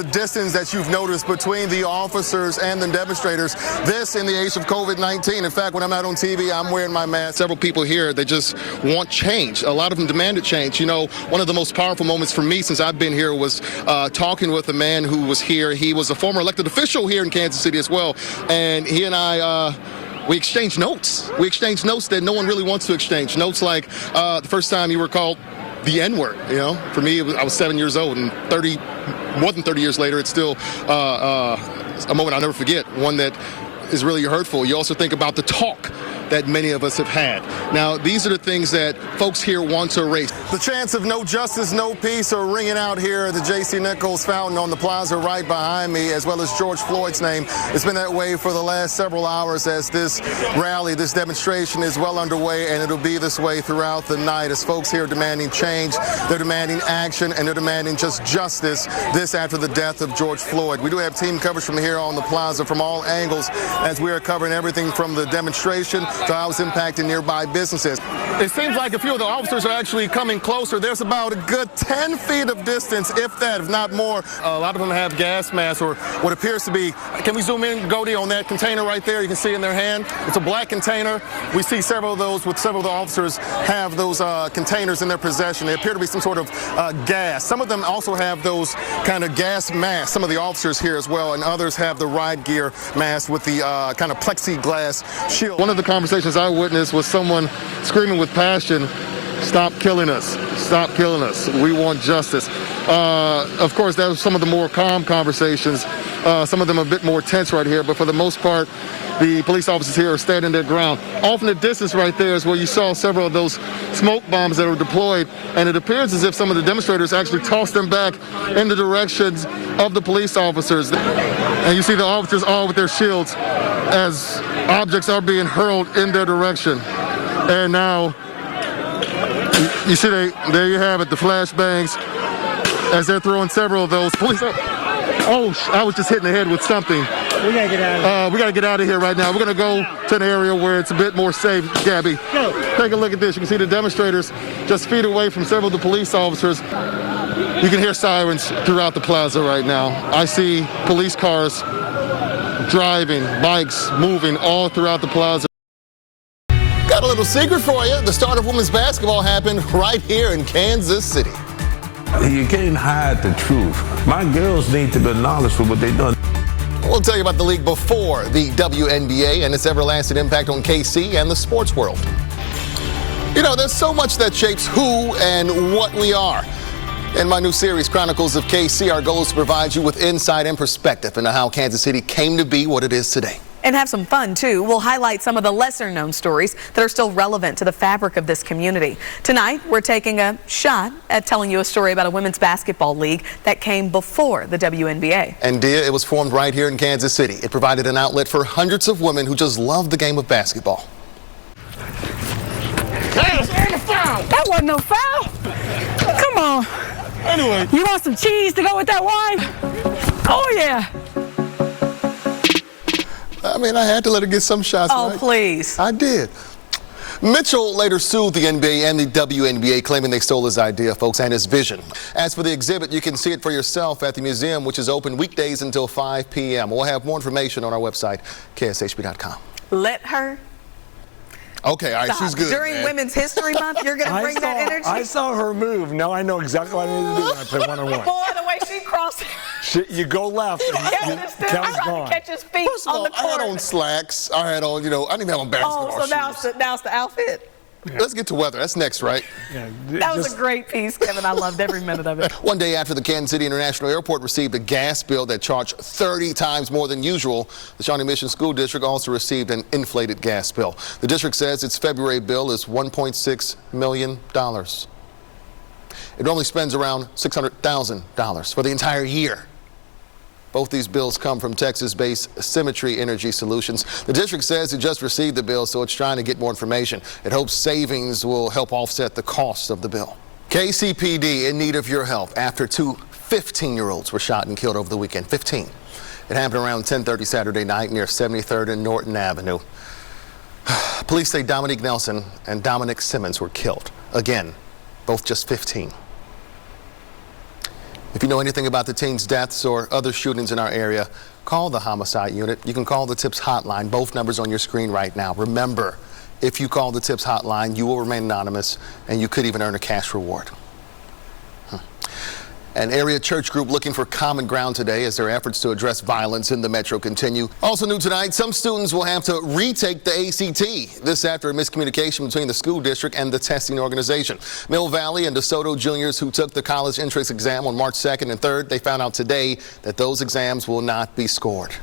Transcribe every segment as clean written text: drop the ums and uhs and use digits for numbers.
The distance that you've noticed between the officers and the demonstrators, this in the age of COVID-19. In fact, when I'm out on TV, I'm wearing my mask. Several people here, they just want change. A lot of them demanded change. You know, one of the most powerful moments for me since I've been here was talking with a man who was here. He was a former elected official here in Kansas City as well. And he and I, we exchanged notes. We exchanged notes that no one really wants to exchange. Notes like the first time you were called the N-word. You know, for me, I was 7 years old, and more than 30 years later, it's still a moment I'll never forget, one that is really hurtful. You also think about the talk that many of us have had. Now, these are the things that folks here want to erase. The chants of no justice, no peace are ringing out here at the J.C. Nichols Fountain on the plaza right behind me, as well as George Floyd's name. It's been that way for the last several hours as this rally, this demonstration is well underway, and it'll be this way throughout the night as folks here are demanding change, they're demanding action, and they're demanding just justice, this after the death of George Floyd. We do have team coverage from here on the plaza from all angles as we are covering everything from the demonstration to how it's impacting nearby businesses. It seems like a few of the officers are actually coming closer. There's about a good 10 feet of distance, if that, if not more. A lot of them have gas masks or what appears to be, can we zoom in, Goldie, on that container right there? You can see in their hand. It's a black container. We see several of those with several of the officers have those containers in their possession. They appear to be some sort of gas. Some of them also have those kind of gas masks, some of the officers here as well, and others have the ride gear mask with the kind of plexiglass shield. One of the conversations I witnessed was someone screaming with passion, "Stop killing us, stop killing us, we want justice." Of course, that was some of the more calm conversations. Some of them are a bit more tense right here, but for the most part, the police officers here are standing their ground. Off in the distance right there is where you saw several of those smoke bombs that were deployed, and it appears as if some of the demonstrators actually tossed them back in the directions of the police officers. And you see the officers all with their shields as objects are being hurled in their direction. And now, you see, there you have it, the flashbangs, as they're throwing several of those. Police up. Oh, I was just hitting the head with something. We gotta get out of here. We gotta get out of here right now. We're gonna go to an area where it's a bit more safe. Gabby, Go. Take a look at this. You can see the demonstrators just feet away from several of the police officers. You can hear sirens throughout the plaza right now. I see police cars driving, bikes moving all throughout the plaza. Got a little secret for you. The start of women's basketball happened right here in Kansas City. You can't hide the truth. My girls need to be acknowledged for what they've done. We'll tell you about the league before the WNBA and its everlasting impact on KC and the sports world. You know, there's so much that shapes who and what we are. In my new series, Chronicles of KC, our goal is to provide you with insight and perspective into how Kansas City came to be what it is today. And have some fun, too. We'll highlight some of the lesser-known stories that are still relevant to the fabric of this community. Tonight, we're taking a shot at telling you a story about a women's basketball league that came before the WNBA. And, Dia, it was formed right here in Kansas City. It provided an outlet for hundreds of women who just love the game of basketball. That wasn't no foul. Come on. Anyway. You want some cheese to go with that wine? Oh, yeah. I mean, I had to let her get some shots. Oh, right? please. I did. Mitchell later sued the NBA and the WNBA, claiming they stole his idea, folks, and his vision. As for the exhibit, you can see it for yourself at the museum, which is open weekdays until 5 p.m. We'll have more information on our website, kshb.com. Let her. Okay, all right, she's good. During man. Women's History Month, you're going to bring that energy? I saw her move. Now I know exactly what I need to do when I play one-on-one. Boy, the way she crossed. You go left. And I'm Kevin's trying gone. to catch his feet First of all, on the I court. had on slacks. I had on, you know, I didn't even have on basketball Oh, so now it's the outfit. Let's get to weather. That's next, right? Yeah, That was a great piece, Kevin. I loved every minute of it. One day after the Kansas City International Airport received a gas bill that charged 30 times more than usual, the Shawnee Mission School District also received an inflated gas bill. The district says its February bill is $1.6 million. It only spends around $600,000 for the entire year. Both these bills come from Texas-based Symmetry Energy Solutions. The district says it just received the bill, so it's trying to get more information. It hopes savings will help offset the cost of the bill. KCPD in need of your help after two 15-year-olds were shot and killed over the weekend. 15. It happened around 10:30 Saturday night near 73rd and Norton Avenue. Police say Dominique Nelson and Dominic Simmons were killed. Again, both just 15. If you know anything about the teen's deaths or other shootings in our area, call the homicide unit. You can call the TIPS hotline. Both numbers on your screen right now. Remember, if you call the TIPS hotline, you will remain anonymous, and you could even earn a cash reward. An area church group looking for common ground today as their efforts to address violence in the metro continue. Also new tonight, some students will have to retake the ACT. This after a miscommunication between the school district and the testing organization. Mill Valley and DeSoto juniors who took the college entrance exam on March 2nd and 3rd, they found out today that those exams will not be scored.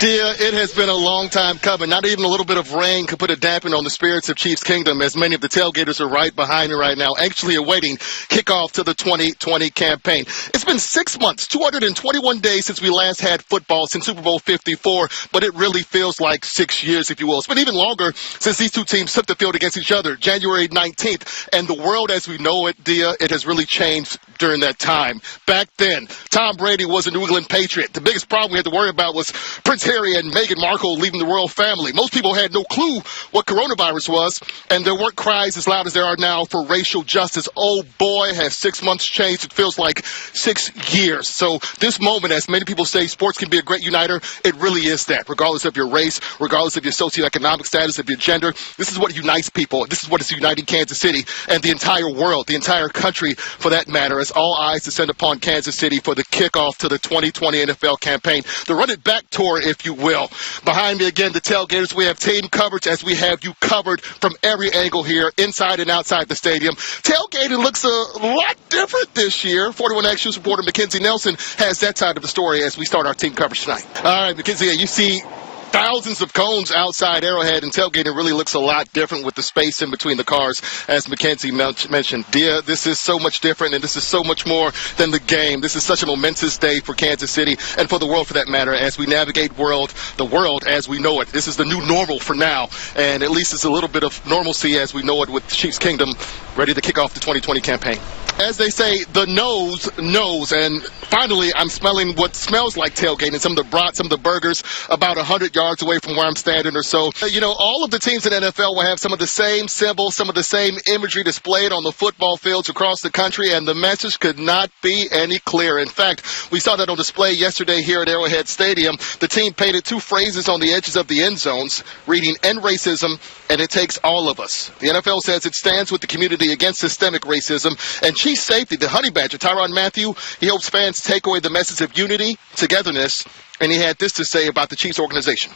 Dear, it has been a long time coming. Not even a little bit of rain could put a dampener on the spirits of Chiefs Kingdom, as many of the tailgaters are right behind me right now, anxiously awaiting kickoff to the 2020 campaign. It's been 6 months, 221 days since we last had football, since Super Bowl 54, but it really feels like 6 years, if you will. It's been even longer since these two teams took the field against each other, January 19th. And the world as we know it, Dia, it has really changed during that time. Back then, Tom Brady was a New England Patriot. The biggest problem we had to worry about was Prince Harry and Meghan Markle leaving the royal family. Most people had no clue what coronavirus was, and there weren't cries as loud as there are now for racial justice. Oh boy, has 6 months changed. It feels like 6 years. So this moment, as many people say, sports can be a great uniter. It really is that, regardless of your race, regardless of your socioeconomic status, of your gender. This is what unites people. This is what is uniting Kansas City and the entire world, the entire country for that matter, as all eyes descend upon Kansas City for the kickoff to the 2020 NFL campaign. The Run It Back tour, if you will. Behind me again, the tailgaters, we have team coverage as we have you covered from every angle here, inside and outside the stadium. Tailgating looks a lot different this year. 41X News reporter Mackenzie Nelson has that side of the story as we start our team coverage tonight. All right, Mackenzie, you see thousands of cones outside Arrowhead, and tailgating really looks a lot different with the space in between the cars, as Mackenzie mentioned. Dear, this is so much different, and this is so much more than the game. This is such a momentous day for Kansas City and for the world, for that matter, as we navigate the world as we know it. This is the new normal for now, and at least it's a little bit of normalcy as we know it with Chiefs Kingdom ready to kick off the 2020 campaign. As they say, the nose knows, and finally I'm smelling what smells like tailgating, some of the brats, some of the burgers, about 100 yards away from where I'm standing or so. You know, all of the teams in the NFL will have some of the same symbols, some of the same imagery displayed on the football fields across the country, and the message could not be any clearer. In fact, we saw that on display yesterday here at Arrowhead Stadium. The team painted two phrases on the edges of the end zones, reading "End racism," and "It takes all of us." The NFL says it stands with the community against systemic racism, and Chief Safety, the Honey Badger, Tyrann Mathieu, he hopes fans take away the message of unity, togetherness, and he had this to say about the Chiefs organization.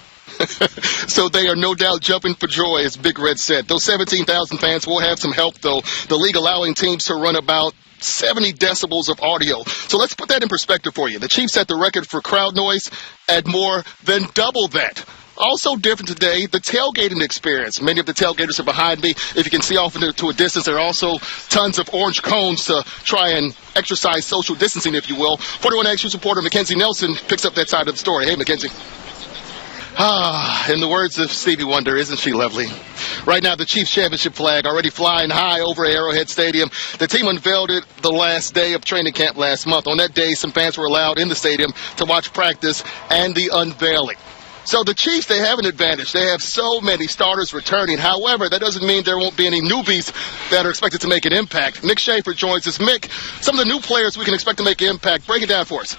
So they are no doubt jumping for joy, as Big Red said. Those 17,000 fans will have some help, though. The league allowing teams to run about 70 decibels of audio. So let's put that in perspective for you. The Chiefs set the record for crowd noise at more than double that. Also different today, the tailgating experience. Many of the tailgaters are behind me. If you can see off into a distance, there are also tons of orange cones to try and exercise social distancing, if you will. 41X News reporter Mackenzie Nelson picks up that side of the story. Hey, Mackenzie. In the words of Stevie Wonder, isn't she lovely? Right now, the Chiefs championship flag already flying high over Arrowhead Stadium. The team unveiled it the last day of training camp last month. On that day, some fans were allowed in the stadium to watch practice and the unveiling. So the Chiefs, they have an advantage. They have so many starters returning. However, that doesn't mean there won't be any newbies that are expected to make an impact. Mick Schaefer joins us. Mick, some of the new players we can expect to make an impact. Break it down for us.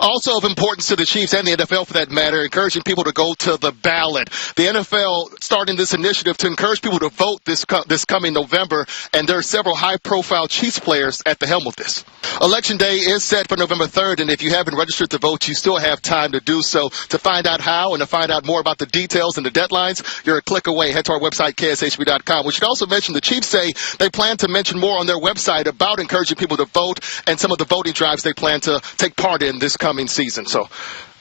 Also of importance to the Chiefs and the NFL, for that matter, encouraging people to go to the ballot. The NFL starting this initiative to encourage people to vote this coming November, and there are several high-profile Chiefs players at the helm of this. Election Day is set for November 3rd, and if you haven't registered to vote, you still have time to do so. To find out how and to find out more about the details and the deadlines, you're a click away. Head to our website, kshb.com. We should also mention the Chiefs say they plan to mention more on their website about encouraging people to vote and some of the voting drives they plan to take part in this coming season. So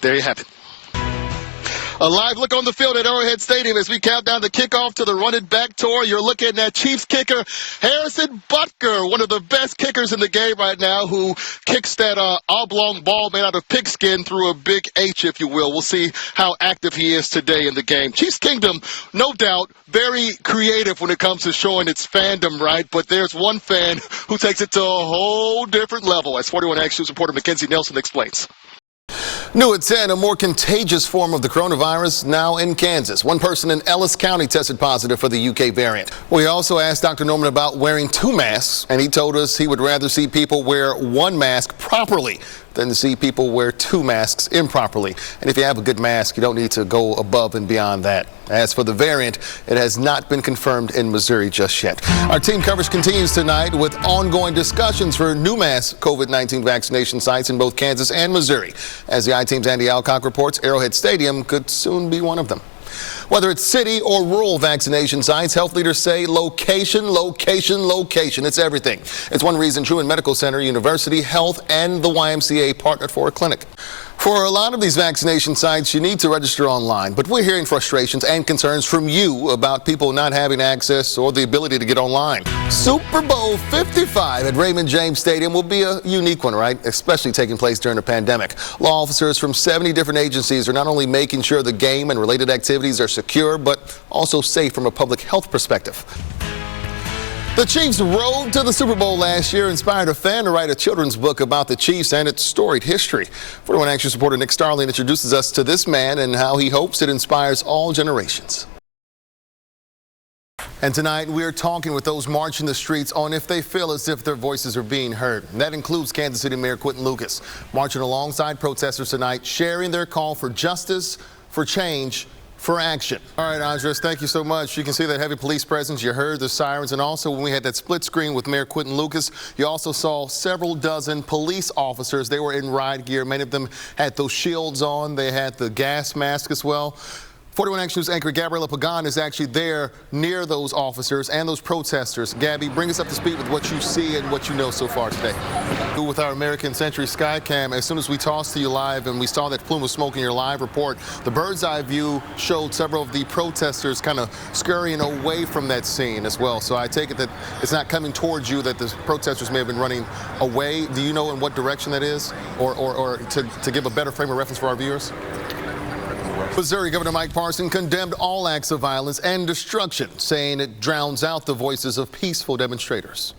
there you have it. A live look on the field at Arrowhead Stadium as we count down the kickoff to the Run It Back tour. You're looking at Chiefs kicker Harrison Butker, one of the best kickers in the game right now, who kicks that oblong ball made out of pigskin through a big H, if you will. We'll see how active he is today in the game. Chiefs Kingdom, no doubt, very creative when it comes to showing its fandom, right? But there's one fan who takes it to a whole different level, as 41X News reporter Mackenzie Nelson explains. New at 10, a more contagious form of the coronavirus now in Kansas. One person in Ellis County tested positive for the UK variant. We also asked Dr. Norman about wearing 2 masks, and he told us he would rather see people wear 1 mask properly than to see people wear 2 masks improperly. And if you have a good mask, you don't need to go above and beyond that. As for the variant, it has not been confirmed in Missouri just yet. Our team coverage continues tonight with ongoing discussions for new mass COVID-19 vaccination sites in both Kansas and Missouri. As the I-Team's Andy Alcock reports, Arrowhead Stadium could soon be one of them. Whether it's city or rural vaccination sites, health leaders say location, location, location. It's everything. It's one reason Truman Medical Center, University Health, and the YMCA partnered for a clinic. For a lot of these vaccination sites, you need to register online, but we're hearing frustrations and concerns from you about people not having access or the ability to get online. Super Bowl 55 at Raymond James Stadium will be a unique one, right? Especially taking place during a pandemic. Law officers from 70 different agencies are not only making sure the game and related activities are secure, but also safe from a public health perspective. The Chiefs' road to the Super Bowl last year inspired a fan to write a children's book about the Chiefs and its storied history. 41 Action reporter Nick Starling introduces us to this man and how he hopes it inspires all generations. And tonight, we're talking with those marching the streets on if they feel as if their voices are being heard. And that includes Kansas City Mayor Quinton Lucas, marching alongside protesters tonight, sharing their call for justice, for change, for action. All right, Andres, thank you so much. You can see that heavy police presence. You heard the sirens. And also, when we had that split screen with Mayor Quinton Lucas, you also saw several dozen police officers. They were in riot gear. Many of them had those shields on. They had the gas mask as well. 41 Action News anchor Gabriella Pagan is actually there near those officers and those protesters. Gabby, bring us up to speed with what you see and what you know so far today. With our American Century Skycam, as soon as we tossed to you live and we saw that plume of smoke in your live report, the bird's eye view showed several of the protesters kind of scurrying away from that scene as well. So I take it that it's not coming towards you, that the protesters may have been running away. Do you know in what direction that is? Or to give a better frame of reference for our viewers? Missouri Governor Mike Parson condemned all acts of violence and destruction, saying it drowns out the voices of peaceful demonstrators.